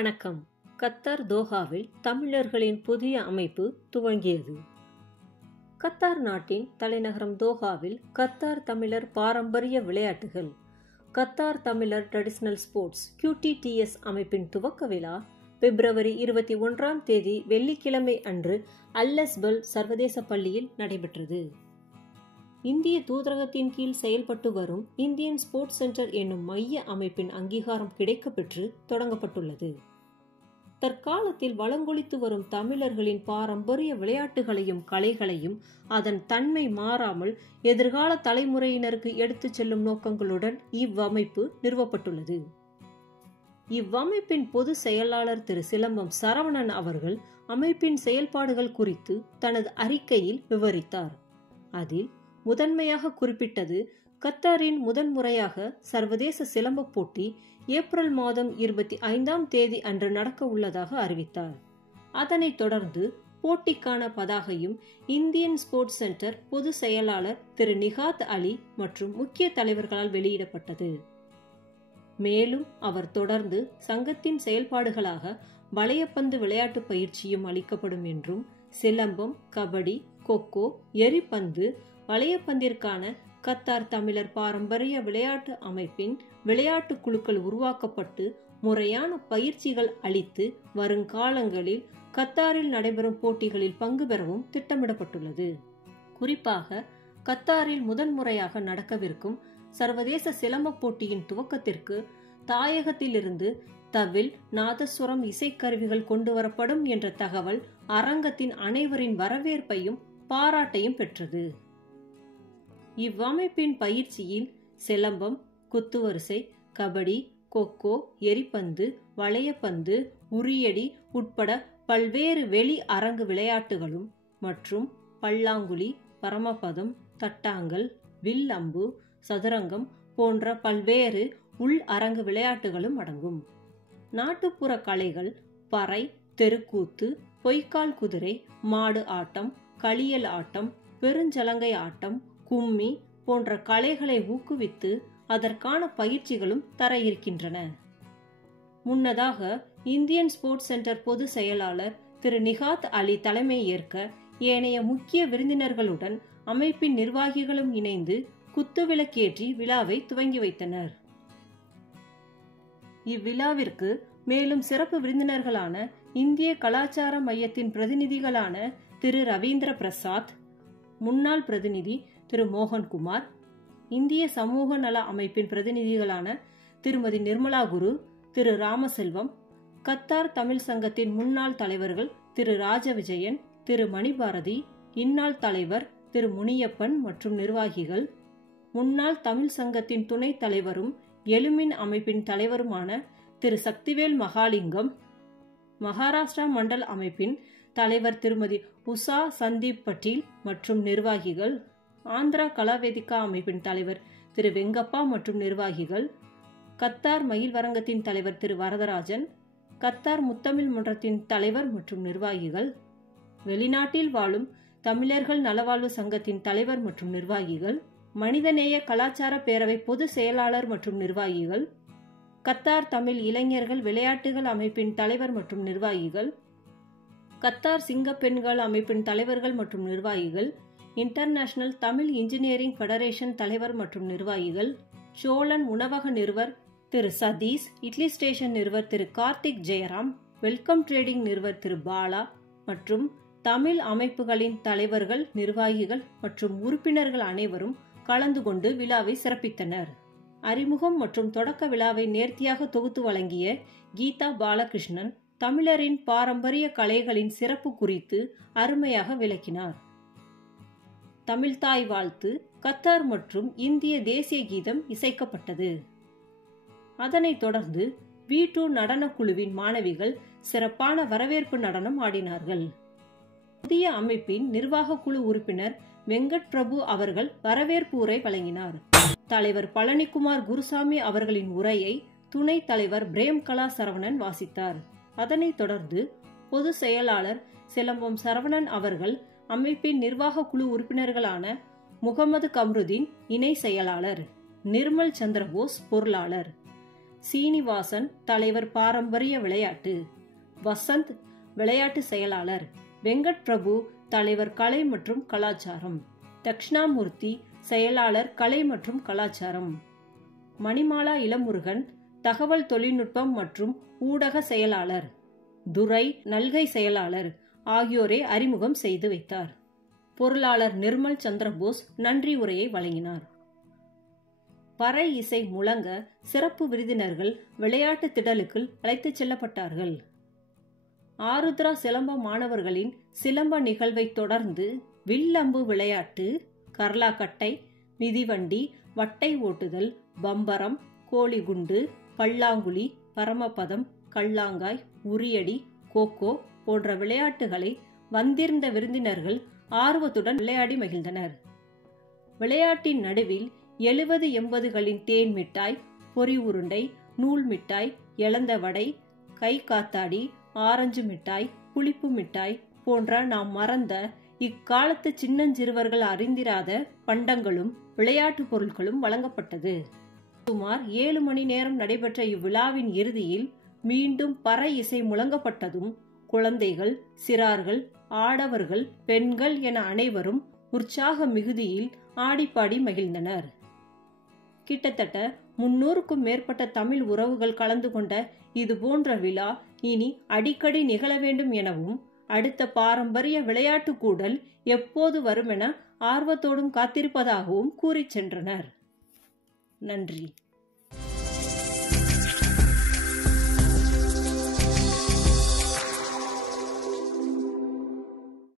வணக்கம். கத்தார் தோஹாவில் தமிழர்களின் புதிய அமைப்பு துவங்கியது. கத்தார் நாட்டின் தலைநகரம் தோஹாவில் கத்தார் தமிழர் பாரம்பரிய விளையாட்டுகள் கத்தார் தமிழர் ட்ரெடிஷனல் ஸ்போர்ட்ஸ் QTTS அமைப்பின் துவக்க விழா பிப்ரவரி 21 வெள்ளிக்கிழமை அன்று அல்-அஸ்பல் சர்வதேச பள்ளியில் நடைபெற்றது. இந்திய தூதரகத்தின் கீழ் செயல்பட்டு வரும் இந்தியன் ஸ்போர்ட்ஸ் சென்டர் என்னும் மைய அமைப்பின் அங்கீகாரம் கிடைக்கப்பெற்று தொடங்கப்பட்டுள்ளது. தற்காலத்தில் வளங்கொழித்து வரும் தமிழர்களின் பாரம்பரிய விளையாட்டுகளையும் கலைகளையும் அதன் தன்மை மாறாமல் எதிர்கால தலைமுறையினருக்கு எடுத்துச் செல்லும் நோக்கங்களுடன் இவ்வமைப்பு நிறுவப்பட்டுள்ளது. இவ்வமைப்பின் பொது செயலாளர் திரு சிலம்பம் சரவணன் அவர்கள் அமைப்பின் செயல்பாடுகள் குறித்து தனது அறிக்கையில் விவரித்தார். அதில் முதன்மையாக குறிப்பிட்டது கத்தாரின் முதன்முறையாக சர்வதேச சிலம்ப போட்டி ஏப்ரல் மாதம் 25 அன்று நடக்க உள்ளதாக அறிவித்தார். அதனைத் தொடர்ந்து போட்டிக்கான பதாகையும் இந்தியன் ஸ்போர்ட்ஸ் சென்டர் பொது செயலாளர் திரு நிகாத் அலி மற்றும் முக்கிய தலைவர்களால் வெளியிடப்பட்டது. மேலும் அவர் தொடர்ந்து சங்கத்தின் செயல்பாடுகளாக வளையப்பந்து விளையாட்டு பயிற்சியும் அளிக்கப்படும் என்றும் சிலம்பம், கபடி, கொக்கோ, எரிபந்து, வளையப்பந்திற்கான கத்தார் தமிழர் பாரம்பரிய விளையாட்டு அமைப்பின் விளையாட்டு குழுக்கள் உருவாக்கப்பட்டு முறையான பயிற்சிகள் அளித்து வருங்காலங்களில் கத்தாரில் நடைபெறும் போட்டிகளில் பங்கு பெறவும் திட்டமிடப்பட்டுள்ளது. குறிப்பாக கத்தாரில் முதன்முறையாக நடக்கவிருக்கும் சர்வதேச சிலம்ப போட்டியின் துவக்கத்திற்கு தாயகத்திலிருந்து தவில், நாதஸ்வரம் இசைக்கருவிகள் கொண்டு வரப்படும் என்ற தகவல் அரங்கத்தின் அனைவரின் வரவேற்பையும் பாராட்டையும் பெற்றது. இவ்வமைப்பின் பயிற்சியில் சிலம்பம், குத்துவரிசை, கபடி, கொக்கோ, எரிபந்து, வளையப்பந்து, உரியடி உட்பட பல்வேறு வெளி அரங்கு விளையாட்டுகளும் மற்றும் பல்லாங்குழி, பரமபதம், தட்டாங்கல், வில் அம்பு, சதுரங்கம் போன்ற பல்வேறு உள் அரங்கு விளையாட்டுகளும் அடங்கும். நாட்டுப்புற கலைகள் பறை, தெருக்கூத்து, பொய்க்கால் குதிரை, மாடு ஆட்டம், களியல் ஆட்டம், பெருஞ்சலங்கை ஆட்டம், கும்மி போன்ற கலைகளை ஊக்குவித்து அதற்கான பயிற்சிகளும் தர இருக்கின்றன. முன்னதாக இந்தியன் ஸ்போர்ட்ஸ் சென்டர் பொது செயலாளர் திரு நிகாத் அலி தலைமை ஏற்க ஏனைய முக்கிய விருந்தினர்களுடன் அமைப்பின் நிர்வாகிகளும் இணைந்து குத்துவிளக்கேற்றி விழாவை துவங்கி வைத்தனர். இவ்விழாவிற்கு மேலும் சிறப்பு விருந்தினர்களான இந்திய கலாச்சார மையத்தின் பிரதிநிதிகளான திரு ரவீந்திர பிரசாத், முன்னாள் பிரதிநிதி திரு மோகன்குமார், இந்திய சமூக நல அமைப்பின் பிரதிநிதிகளான திருமதி நிர்மலா குரு, திரு ராமசெல்வம், கத்தார் தமிழ் சங்கத்தின் முன்னாள் தலைவர்கள் திரு ராஜவிஜயன், திரு மணிபாரதி, இந்நாள் தலைவர் திரு முனியப்பன் மற்றும் நிர்வாகிகள், முன்னாள் தமிழ் சங்கத்தின் துணைத் தலைவரும் எழுமின் அமைப்பின் தலைவருமான திரு சக்திவேல் மகாலிங்கம், மகாராஷ்டிரா மண்டல் அமைப்பின் தலைவர் திருமதி உஷா சந்தீப் பட்டீல் மற்றும் நிர்வாகிகள், ஆந்திரா கலாவேதிகா அமைப்பின் தலைவர் திரு வெங்கப்பா மற்றும் நிர்வாகிகள், கத்தார் மயில் வரங்கத்தின் தலைவர் திரு வரதராஜன், கத்தார் முத்தமிழ் மன்றத்தின் தலைவர் மற்றும் நிர்வாகிகள், வெளிநாட்டில் வாழும் தமிழர்கள் நலவாழ்வு சங்கத்தின் தலைவர் மற்றும் நிர்வாகிகள், மனிதநேய கலாச்சார பேரவை பொது செயலாளர் மற்றும் நிர்வாகிகள், கத்தார் தமிழ் இளைஞர்கள் விளையாட்டுகள் அமைப்பின் தலைவர் மற்றும் நிர்வாகிகள், கத்தார் சிங்க பெண்கள் அமைப்பின் தலைவர்கள் மற்றும் நிர்வாகிகள், இன்டர்நேஷனல் தமிழ் இன்ஜினியரிங் ஃபெடரேஷன் தலைவர் மற்றும் நிர்வாகிகள், சோழன் உணவக நிறுவர் திரு சதீஷ், இட்லி ஸ்டேஷன் நிறுவர் திரு கார்த்திக் ஜெயராம், வெல்கம் ட்ரேடிங் நிறுவர் திரு பாலா மற்றும் தமிழ் அமைப்புகளின் தலைவர்கள், நிர்வாகிகள் மற்றும் உறுப்பினர்கள் அனைவரும் கலந்து கொண்டு விழாவை சிறப்பித்தனர். அறிமுகம் மற்றும் தொடக்க விழாவை நேர்த்தியாக தொகுத்து வழங்கிய கீதா பாலகிருஷ்ணன் தமிழரின் பாரம்பரிய கலைகளின் சிறப்பு குறித்து அருமையாக விளக்கினார். தமிழ்தாய் வாழ்த்து, கத்தார் மற்றும் இந்திய தேசிய கீதம் இசைக்கப்பட்டது. அதனைத் தொடர்ந்து V2 நடன குழுவின் மாணவிகள் சிறப்பான வரவேற்பு நடனம் ஆடினார்கள். புதிய அமைப்பின் நிர்வாக குழு உறுப்பினர் வெங்கட் பிரபு அவர்கள் வரவேற்பு உரை வழங்கினார். தலைவர் பழனிக்குமார் குருசாமி அவர்களின் உரையை துணைத் தலைவர் பிரேம்கலா சரவணன் வாசித்தார். அதனைத் தொடர்ந்து பொது செயலாளர் சிலம்பம் சரவணன் அவர்கள் அமைப்பின் நிர்வாக குழு உறுப்பினர்களான முகமது கம்ருதீன் இணை செயலாளர், நிர்மல் சந்திரபோஸ் பொருளாளர், சீனிவாசன் தலைவர் பாரம்பரிய விளையாட்டு, வசந்த் விளையாட்டு செயலாளர், வெங்கட் பிரபு தலைவர் கலை மற்றும் கலாச்சாரம், தக்ஷணாமூர்த்தி செயலாளர் கலை மற்றும் கலாச்சாரம், மணிமாலா இளமுருகன் தகவல் தொழில்நுட்பம் மற்றும் ஊடக செயலாளர், துரை நல்கை செயலாளர் ஆகியோரை அறிமுகம் செய்து வைத்தார். பொருளாளர் நிர்மல் சந்திரபோஸ் நன்றி உரையை வழங்கினார். பறை இசை முழங்க சிறப்பு விருந்தினர்கள் விளையாட்டு திடலுக்குள் அழைத்துச் செல்லப்பட்டார்கள். ஆருத்ரா சிலம்ப மாணவர்களின் சிலம்ப நிகழ்வை தொடர்ந்து வில்லம்பு விளையாட்டு, கர்லாக்கட்டை, மிதிவண்டி, வட்டை ஓட்டுதல், பம்பரம், கோழிகுண்டு, பல்லாங்குழி, பரமபதம், கல்லாங்காய், உரியடி, கோகோ போன்ற விளையாட்டுகளை வந்திருந்த விருந்தினர்கள் ஆர்வத்துடன் விளையாடி மகிழ்ந்தனர். விளையாட்டின் நடுவில் 70-80களின் தேன் மிட்டாய், பொரி உருண்டை, நூல் மிட்டாய், எலந்த வடை, கை காத்தாடி, ஆரஞ்சு மிட்டாய், புளிப்பு மிட்டாய் போன்ற நாம் மறந்த இக்காலத்து சின்னஞ்சிறுவர்கள் அறிந்திராத பண்டங்களும் விளையாட்டு பொருட்களும் வழங்கப்பட்டது. சுமார் 7 மணி நேரம் நடைபெற்ற இவ்விழாவின் இறுதியில் மீண்டும் பறை இசை முழங்கப்பட்டதும் குழந்தைகள், சிறார்கள், ஆடவர்கள், பெண்கள் என அனைவரும் உற்சாக மிகுதியில் ஆடிப்பாடி மகிழ்ந்தனர். கிட்டத்தட்ட 300க்கும் மேற்பட்ட தமிழ் உறவுகள் கலந்து கொண்ட இதுபோன்ற விழா இனி அடிக்கடி நிகழ வேண்டும் எனவும், அடுத்த பாரம்பரிய விளையாட்டு கூடல் எப்போது வரும் என ஆர்வத்தோடும் காத்திருப்பதாகவும் கூறிச் சென்றனர். நன்றி.